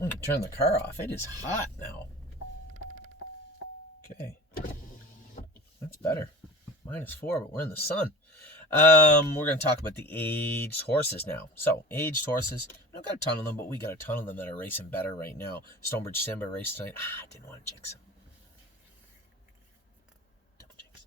Let me turn the car off. It is hot now. Okay. That's better. -4, but we're in the sun. We're going to talk about the aged horses now. So, aged horses, we don't got a ton of them, but we got a ton of them that are racing better right now. Stonebridge Simba raced tonight. I didn't want to jinx him. Double jinx.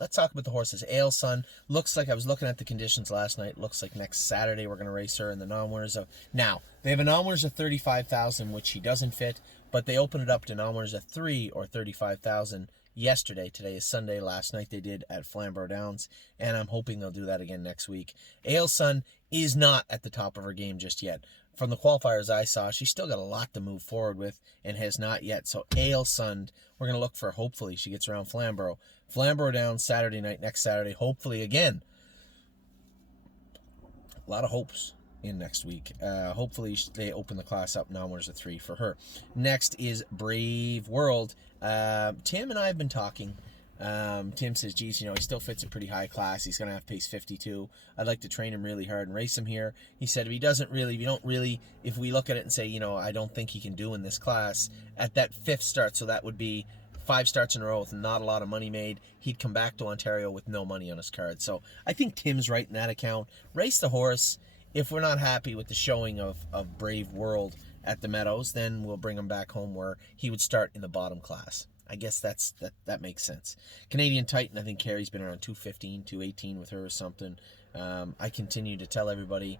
Let's talk about the horses. Ale Sun, looks like, I was looking at the conditions last night, looks like next Saturday we're going to race her in the non-winners of... Now, they have a non-winners of 35,000, which she doesn't fit, but they open it up to non-winners of 3 or 35,000 yesterday. Today is Sunday. Last night they did at Flamborough Downs, and I'm hoping they'll do that again next week. Ale Sun is not at the top of her game just yet. From the qualifiers I saw, she's still got a lot to move forward with and has not yet. So Ale Sun, we're going to look for, hopefully she gets around Flamborough. Flamborough Downs Saturday night, next Saturday, hopefully again. A lot of hopes in next week. Hopefully they open the class up now. There's a 3 for her. Next is Brave World. Tim and I have been talking. Tim says, geez, he still fits a pretty high class. He's going to have pace 52. I'd like to train him really hard and race him here. He said if we look at it and say, I don't think he can do in this class, at that 5th start, so that would be 5 starts in a row with not a lot of money made, he'd come back to Ontario with no money on his card. So I think Tim's right in that account. Race the horse. If we're not happy with the showing of Brave World at the Meadows, then we'll bring him back home where he would start in the bottom class. I guess that makes sense. Canadian Titan, I think Carrie's been around 215, 218 with her or something. I continue to tell everybody,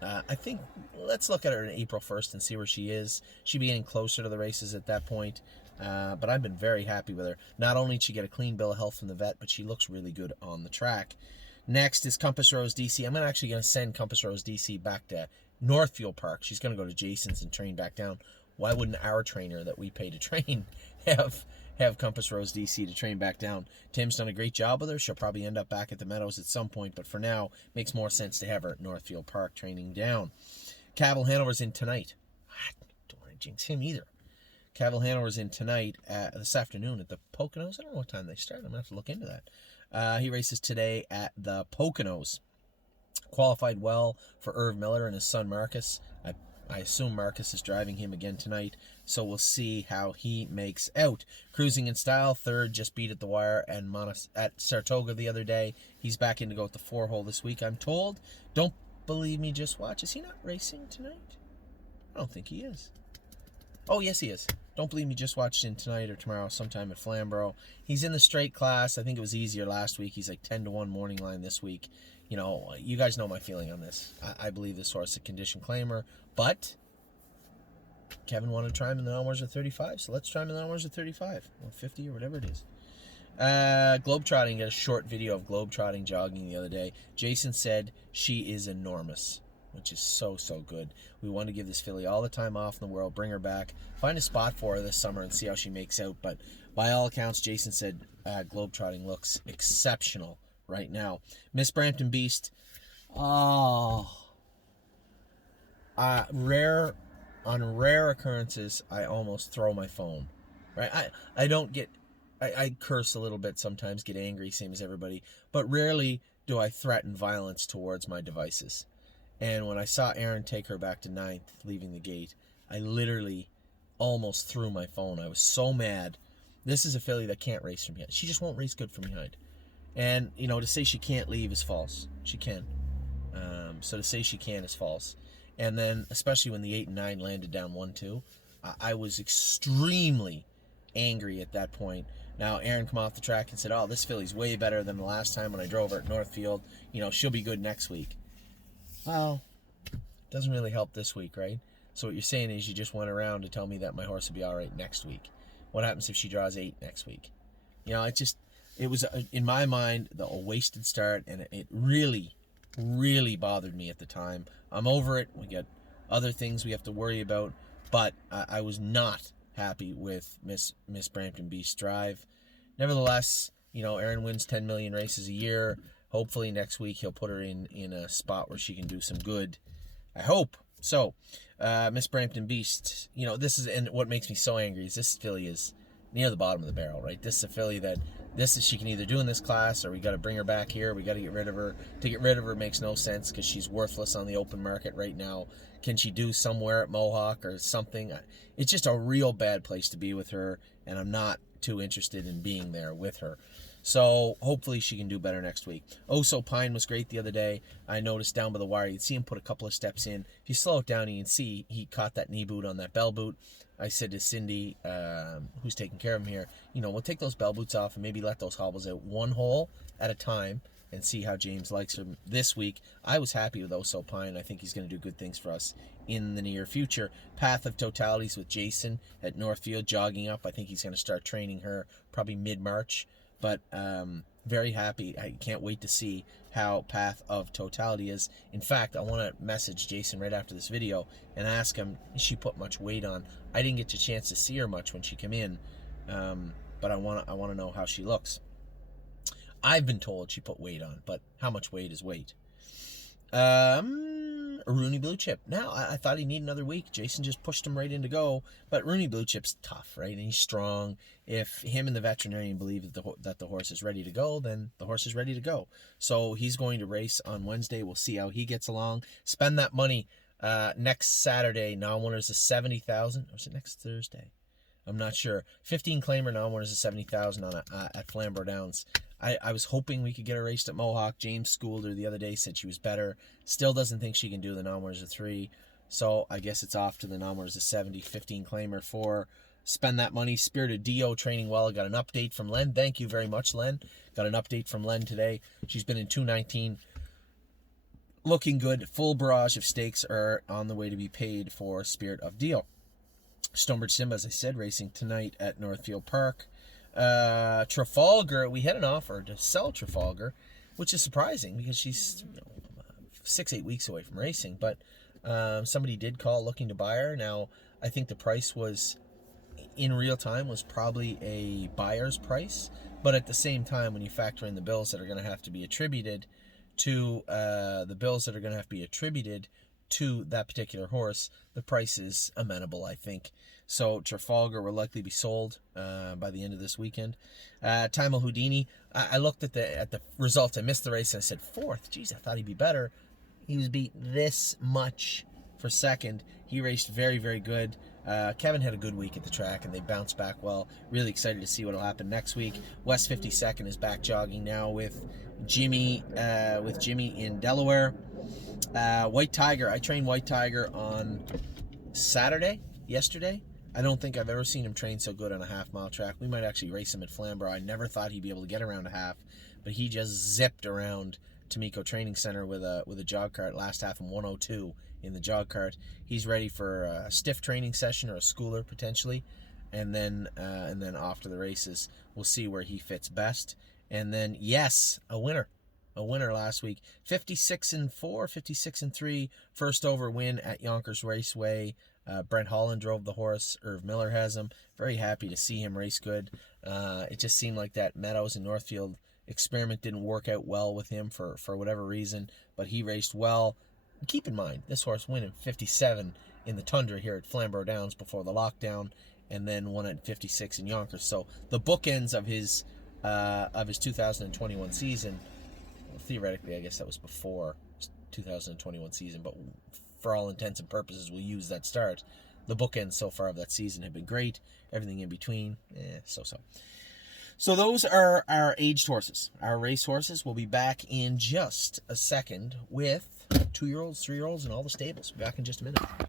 I think let's look at her on April 1st and see where she is. She'd be getting closer to the races at that point. But I've been very happy with her. Not only did she get a clean bill of health from the vet, but she looks really good on the track. Next is Compass Rose DC. I'm actually going to send Compass Rose DC back to Northfield Park. She's going to go to Jason's and train back down. Why wouldn't our trainer that we pay to train have Compass Rose DC to train back down? Tim's done a great job with her. She'll probably end up back at the Meadows at some point, but for now, makes more sense to have her at Northfield Park training down. Cavill Hanover's in tonight. I don't want to jinx him either. Cavill Hanover's in tonight, this afternoon at the Poconos. I don't know what time they start. I'm going to have to look into that. He races today at the Poconos. Qualified well for Irv Miller and his son Marcus. I assume Marcus is driving him again tonight, so we'll see how he makes out. Cruising in Style, 3rd, just beat at the wire and at Saratoga the other day. He's back in to go at the 4-hole this week, I'm told. Don't believe me, just watch. Is he not racing tonight? I don't think he is. Oh, yes, he is. Don't believe me, just watch in tonight or tomorrow sometime at Flamborough. He's in the straight class. I think it was easier last week. He's like 10-1 morning line this week. You guys know my feeling on this. I believe this horse is a condition claimer, but Kevin wanted to try him in the non-winners of 35, so let's try him in the non-winners of 35 or 50 or whatever it is. Globetrotting, got a short video of Globetrotting jogging the other day. Jason said she is enormous, which is so good. We want to give this filly all the time off in the world, bring her back, find a spot for her this summer and see how she makes out. But by all accounts, Jason said Globetrotting looks exceptional right now. Miss Brampton Beast, on rare occurrences, I almost throw my phone. Right? I curse a little bit sometimes, get angry, same as everybody, but rarely do I threaten violence towards my devices. And when I saw Aaron take her back to 9th, leaving the gate, I literally almost threw my phone. I was so mad. This is a filly that can't race from behind. She just won't race good from behind. And, to say she can't leave is false. She can. So to say she can is false. And then, especially when the 8 and 9 landed down 1-2, I was extremely angry at that point. Now, Aaron come off the track and said, oh, this filly's way better than the last time when I drove her at Northfield. She'll be good next week. Well, it doesn't really help this week, right? So what you're saying is you just went around to tell me that my horse will be all right next week. What happens if she draws 8 next week? It was, in my mind, a wasted start, and it really, really bothered me at the time. I'm over it. We got other things we have to worry about, but I was not happy with Miss Brampton Beast's drive. Nevertheless, Aaron wins 10 million races a year. Hopefully next week he'll put her in a spot where she can do some good. I hope. So, Miss Brampton Beast, and what makes me so angry is this filly is near the bottom of the barrel, right? This is a filly that she can either do in this class, or we got to bring her back here. We got to get rid of her. To get rid of her makes no sense because she's worthless on the open market right now. can she do somewhere at Mohawk or something? It's just a real bad place to be with her, and I'm not too interested in being there with her. So hopefully she can do better next week. Oso Pine was great the other day. I noticed down by the wire, you'd see him put a couple of steps in. If you slow it down, you can see he caught that knee boot on that bell boot. I said to Cindy, who's taking care of him here, we'll take those bell boots off and maybe let those hobbles out one hole at a time and see how James likes him this week. I was happy with Oso Pine. I think he's going to do good things for us in the near future. Path of Totalities with Jason at Northfield, jogging up. I think he's going to start training her probably mid-March. But very happy. I can't wait to see how Path of Totality is. In fact, I want to message Jason right after this video and ask him, did she put much weight on? I didn't get a chance to see her much when she came in, but I want to know how she looks. I've been told she put weight on, but how much weight is weight? Rooney Blue Chip. Now, I thought he'd need another week. Jason just pushed him right in to go. But Rooney Blue Chip's tough, right? And he's strong. If him and the veterinarian believe that the horse is ready to go, then the horse is ready to go. So he's going to race on Wednesday. We'll see how he gets along. Spend that money next Saturday. Non-winners is $70,000. Or is it next Thursday? I'm not sure. 15 claimer non-winners is $70,000 at Flamborough Downs. I was hoping we could get her raced at Mohawk. James schooled her the other day, said she was better. Still doesn't think she can do the non-winners of 3. So I guess it's off to the non-winners of 70. 15 claimer for spend that money. Spirited Dio training well. I got an update from Len. Thank you very much, Len. Got an update from Len today. She's been in 219. Looking good. Full barrage of stakes are on the way to be paid for Spirit of Dio. Stonebridge Simba, as I said, racing tonight at Northfield Park. Trafalgar, we had an offer to sell Trafalgar, which is surprising because she's 6-8 weeks away from racing. But somebody did call looking to buy her. Now, I think the price was, in real time, was probably a buyer's price. But at the same time, when you factor in the bills that are going to have to be attributed to that particular horse, the price is amenable, I think. So Trafalgar will likely be sold by the end of this weekend. Taimel Houdini, I looked at the results. I missed the race and I said 4th. Geez, I thought he'd be better. He was beat this much for 2nd. He raced very, very good. Kevin had a good week at the track and they bounced back well. Really excited to see what will happen next week. West 52nd is back jogging now with Jimmy in Delaware. White Tiger, I trained White Tiger on Saturday, yesterday. I don't think I've ever seen him train so good on a half-mile track. We might actually race him at Flamborough. I never thought he'd be able to get around a half, but he just zipped around Tamiko Training Center with a jog cart last half in 102 in the jog cart. He's ready for a stiff training session or a schooler potentially, and then off to the races. We'll see where he fits best. And then, yes, a winner last week. 56-4, 56-3, first over win at Yonkers Raceway. Brent Holland drove the horse. Irv Miller has him. Very happy to see him race good. It just seemed like that Meadows and Northfield experiment didn't work out well with him for whatever reason, but he raced well. And keep in mind, this horse won in 57 in the Tundra here at Flamborough Downs before the lockdown, and then won at 56 in Yonkers. So the bookends of his 2021 season, well, theoretically, I guess that was before 2021 season, but for all intents and purposes, we'll use that start. The bookends so far of that season have been great. Everything in between, so-so. So those are our aged horses. Our race horses. Will be back in just a second with 2-year-olds, 3-year-olds, and all the stables. Be back in just a minute.